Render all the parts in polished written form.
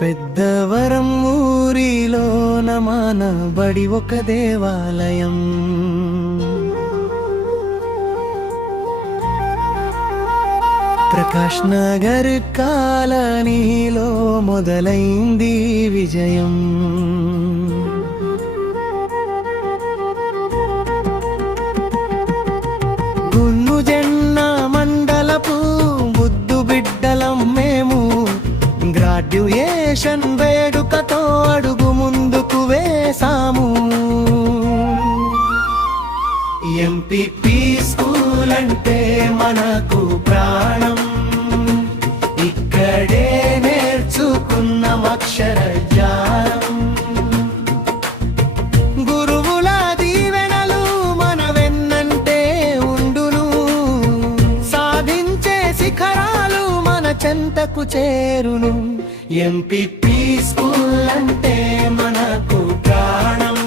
పెద్దవరం ఊరిలోన మానబడి ఒక దేవాలయం. ప్రకాష్ నగర్ కాలనీలో మొదలైంది విజయం. గున్నుజెన్న మండలపు ముద్దు బిడ్డలం మేము. గ్రాడ్యుయేషన్ వేడుకతో అడుగు ముందుకు వేసాము. ఎంపీపీ స్కూల్ అంటే మనకు ప్రాణం. ఇక్కడే నేర్చుకున్న అక్షర జ్ఞానం. గురువుల దీవెనలు మన వెన్నంటే ఉండును. సాధించే శిఖరాలు మన చెంతకు చేరును. ఎంపీపీ స్కూల్ అంటే మనకు ప్రాణం.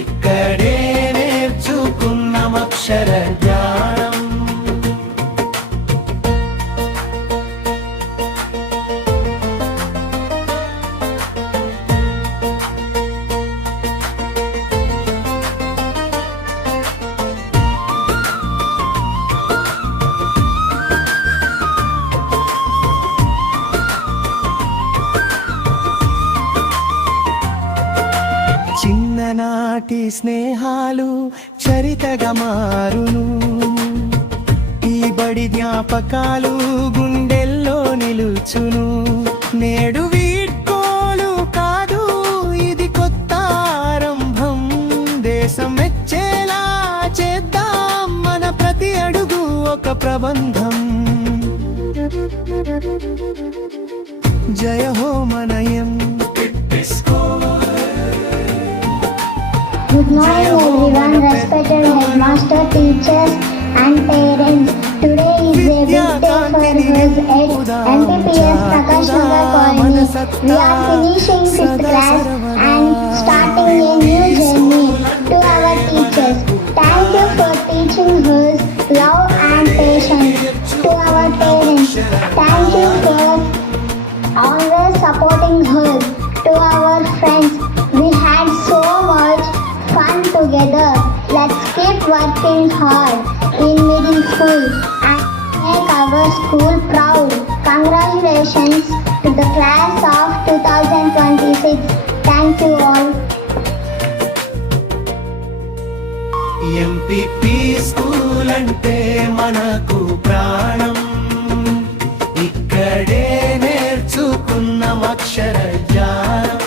ఇక్కడే నేర్చుకున్న అక్షర జ్ఞానం. చిన్ననాటి స్నేహాలు చరితగా మారును. ఈ బడి జ్ఞాపకాలు గుండెల్లో నిలుచును. నేడు వీడ్కోలు కాదు, ఇది కొత్త ఆరంభం. దేశం మెచ్చేలా చేద్దాం మన ప్రతి అడుగు ఒక ప్రబంధం. జయ హో మనయం. Good morning everyone, respected headmaster, teachers and parents. Today is a big day for us at MPPS Prakash Nagar Colony. We are finishing 5th class and starting a new journey. To our teachers, thank you for teaching us love and patience. To our parents, thank you for always supporting us. To our friends, we had so much fun together. Let's keep working hard in middle school and make our school proud. Congratulations to the class of 2026. Thank you all. MPP school అంటే మనకు ప్రాణం. ఇక్కడే నేర్చుకున్న అక్షర జ్ఞానం.